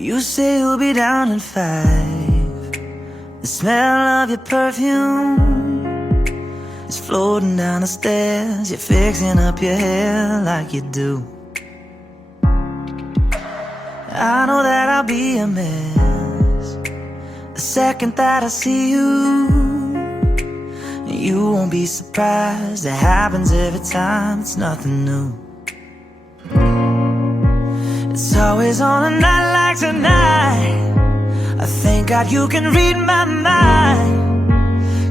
You say you'll be down in 5. The smell of your perfume is floating down the stairs. You're fixing up your hair like you do. I know that I'll be a mess the second that I see you. You won't be surprised, it happens every time, it's nothing new. It's always on a night like tonight. I thank God you can read my mind,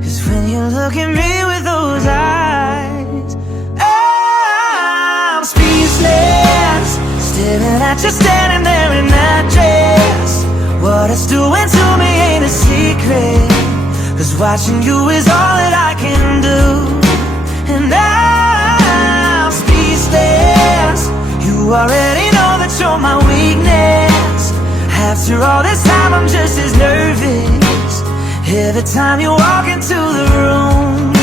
'cause when you look at me with those eyes, I'm speechless, staring at you standing there in that dress. What it's doing to me ain't a secret, 'cause watching you is all that I can do. And I'm speechless. You already know that you're my weakness. After all this time I'm just as nervous every time you walk into the room.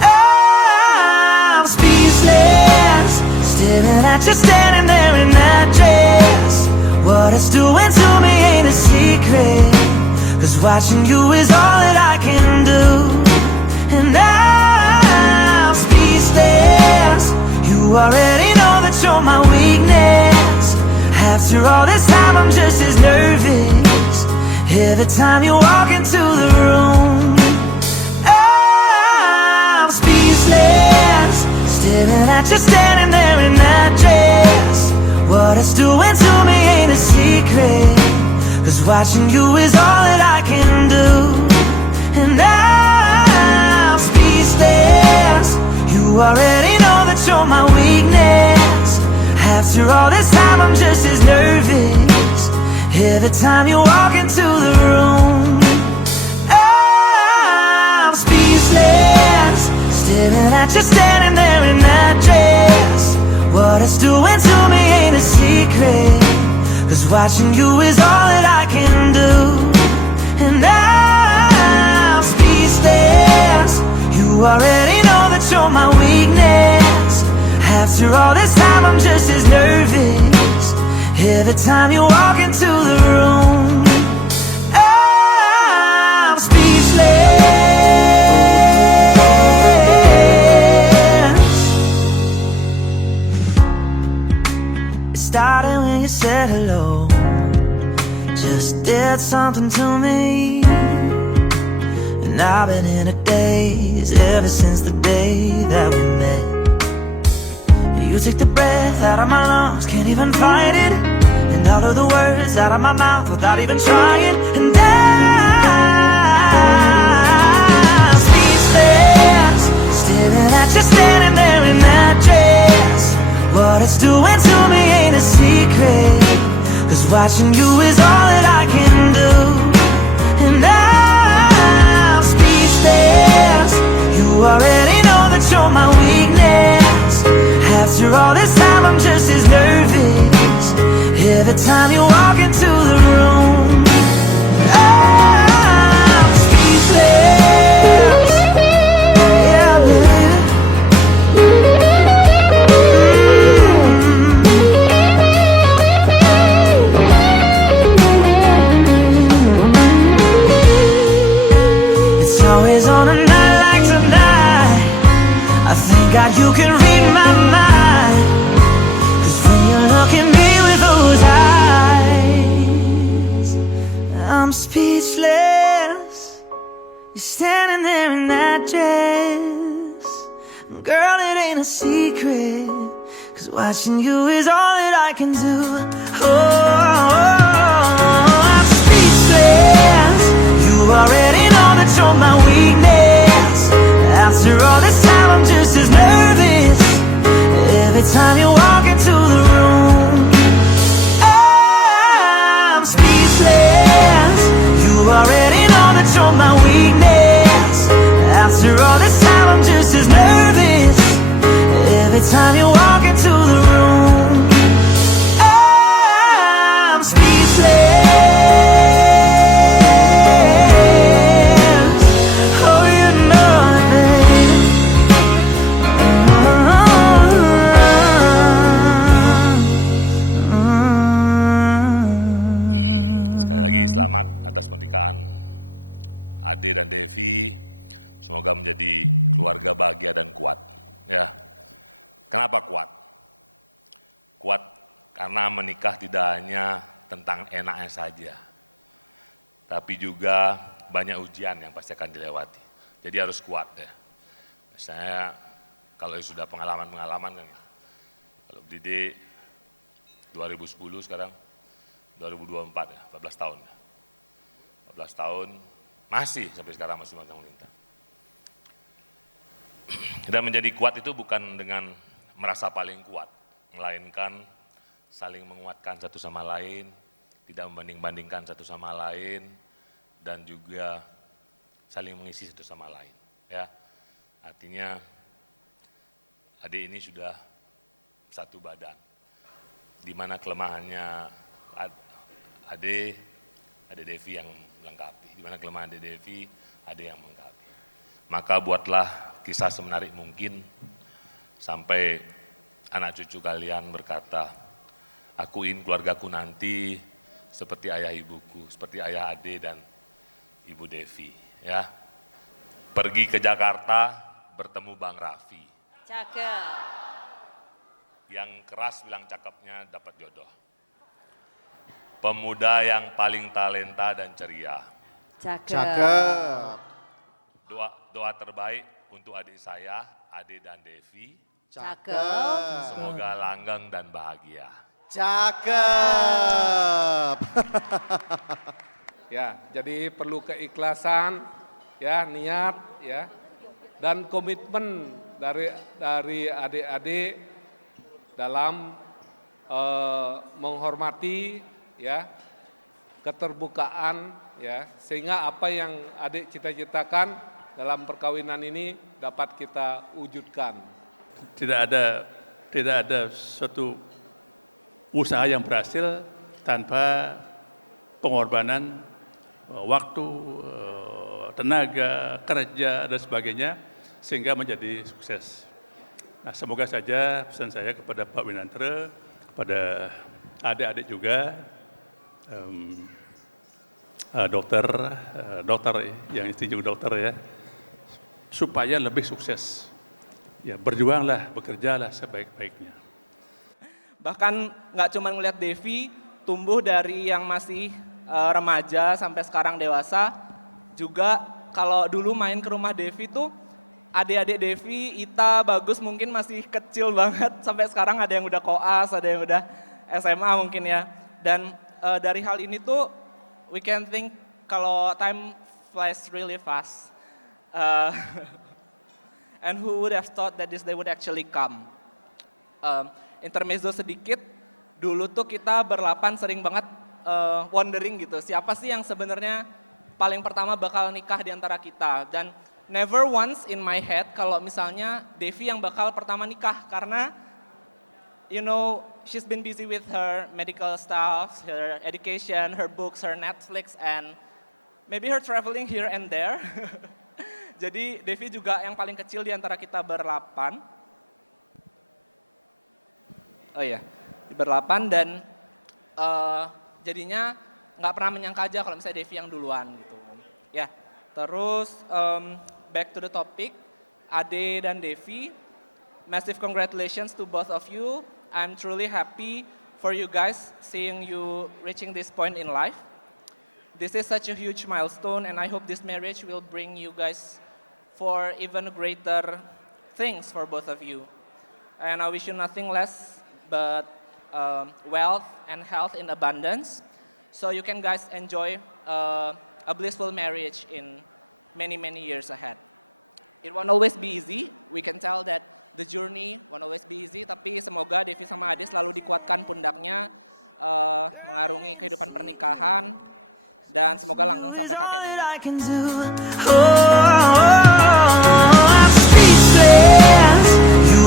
I'm speechless, staring at you standing there in that dress. What it's doing to me ain't a secret, 'cause watching you is all that I can do. And I'm speechless. You already know that you're my weakness. After all this time I'm just as nervous every time you walk into the room. I'm speechless, staring at you standing there in that dress. What it's doing to me ain't a secret, 'cause watching you is all that I can do. And I'm speechless. You already know that you're my weakness. After all this time I'm just as nervous every time you walk into the room. I'm speechless, staring at you standing there in that dress. What it's doing to me ain't a secret, 'cause watching you is all that I can do. And I'm speechless. You already know that you're my weakness. After all this time I'm just as nervous every time you walk into the room. I'm speechless. It started when you said hello, just did something to me. And I've been in a daze ever since the day that we met. You take the breath out of my lungs, can't even fight it, and all of the words out of my mouth without even trying. And I'm speechless, staring at you standing there in that dress. What it's doing to me ain't a secret, 'cause watching you is all that I can do. And I'm speechless. You already know that you're my weakness. After all this time I'm just as nervous every time you walk into the room. I'm speechless. Yeah, baby. It's always on a night like tonight. I thank God you can read my mind, 'cause when you look at me with those eyes, I'm speechless. You're standing there in that dress. Girl, it ain't a secret, 'cause watching you is all that I can do. Oh, I'm speechless. You already know that you're my weakness. After all this time I'm just as nervous every time you walk into the room. I'm speechless. You already know that you're my weakness. After all this time I'm just as nervous every time you walk into the room. I'm speechless. Oh, you know it, baby. lagi selamat atas pernikahan Ade dan Devi. Semoga menjadi keluarga bahagia dan kuat. Ya, kenapa kuat? Kuat karena menikah tidak hanya tentang enaknya saja, tapi juga banyak ujian yang pasti akan dilewati. Jadi harus kuat ya. Misalnya kalau sudah pengalaman-pengalaman kan, kalau Dede 2010 sekarang 2024 ya, 14 tahun. 14 tahun masih sampai sekarang masih mantang melintang. Dan menjadi kuat itu bukan dengan merasa paling kuat, melainkan saling menguatkan satu sama lain, tidak membanding-bandingkan satu sama lain, dan juga saling mengisi satu sama lain. Ya, artinya adik ini sudah satu badan, di mana kelemahannya Ade Devi yang melengkapi, di mana kelemahan Ade Devi, Ade yang melengkapi. Maka buatlah kisah semenarik mungkin sampai anak cucu kalian berkata, aku ingin keluargaku nanti seperti ayah ibuku, seperti ayah Ade dan Ibu Devi. Ya, pergi ke Jakarta bertemu Bang Raffi. Cakep. Yang keras bilang cakepnya dapat jodoh. Pemuda yang paling talenta dan ceria. Cakep. Doa terbaik untuk adik saya, Ade dan Devi. Cakep. Semoga langgeng dan bahagia. Cakep. Ya, jadi perlu keikhlasan, ya, niat, ya, dan komitmen dari adik-adik dalam menghormati, ya, keterbukaan, ya, sehingga apa yang adik cita-citakan dalam perkawinan ini dapat kita wujudkan. Tidak ada suatu usaha yang berhasil tanpa pengorbanan waktu, tenaga, kerja, dan sebagainya, sehingga menjadi sukses. Nah, semoga saja pesan saya kepada Pak Winantre, kepada adik-adik juga, dokter yang setuju dokter ya, supaya lebih sukses. Ya, berjuanglah, bekerjalah sebaik-baiknya. Bahkan nggak cuma ngelihat Devi tumbuh dari yang masih remaja sampai sekarang dewasa, juga kalau dulu main ke rumah Devi tuh adik-adik Devi, Ita, Bagus mungkin masih kecil banget, sampai sekarang ada yang udah koas, ada yang udah SMA mungkin ya. Dan dari hal ini tuh we can think kalau time flies really fast. And who would have thought that this day would actually come? Intermezzo sedikit, dulu tuh kita berlapan sering banget wondering gitu, siapa sih yang sebenarnya paling pertama bakal nikah di antara kita. Dan never once in my head kalau misalnya Devi yang bakal pertama nikah, karena you know, she's been busy with her medical stuff, her education, her books, her Netflix, and maybe her traveling here and there. Jadi Devi juga yang paling kecil di antara kita berlapan. Oh iya, berlapan, dan jadinya nggak pernah menyangka aja kalau misalnya Devi yang duluan gitu. Ya, terus back to the topic, Ade dan Devi, massive congratulations to both of you. I'm truly happy for you guys seeing you reaching this point in life. This is such a huge milestone, and I hope this marriage will bring you guys for even greater things for both of you. And I wish you nothing less but wealth and health in abundance, so you can guys enjoy a blissful marriage in many, many years ahead. It won't always be easy, we can tell that the journey won't always be easy, tapi semoga Devi sama Ade selalu dikuatkan pundaknya, mengarungi kehidupan pernikahan, dan semoga langgeng sampai kakek nenek.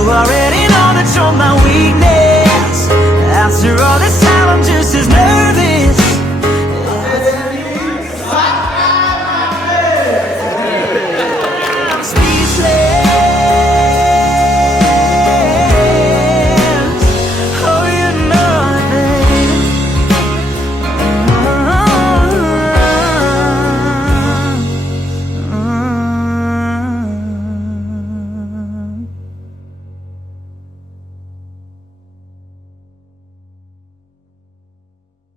Already know that you're my weakness. After all this time, I'm just as nervous.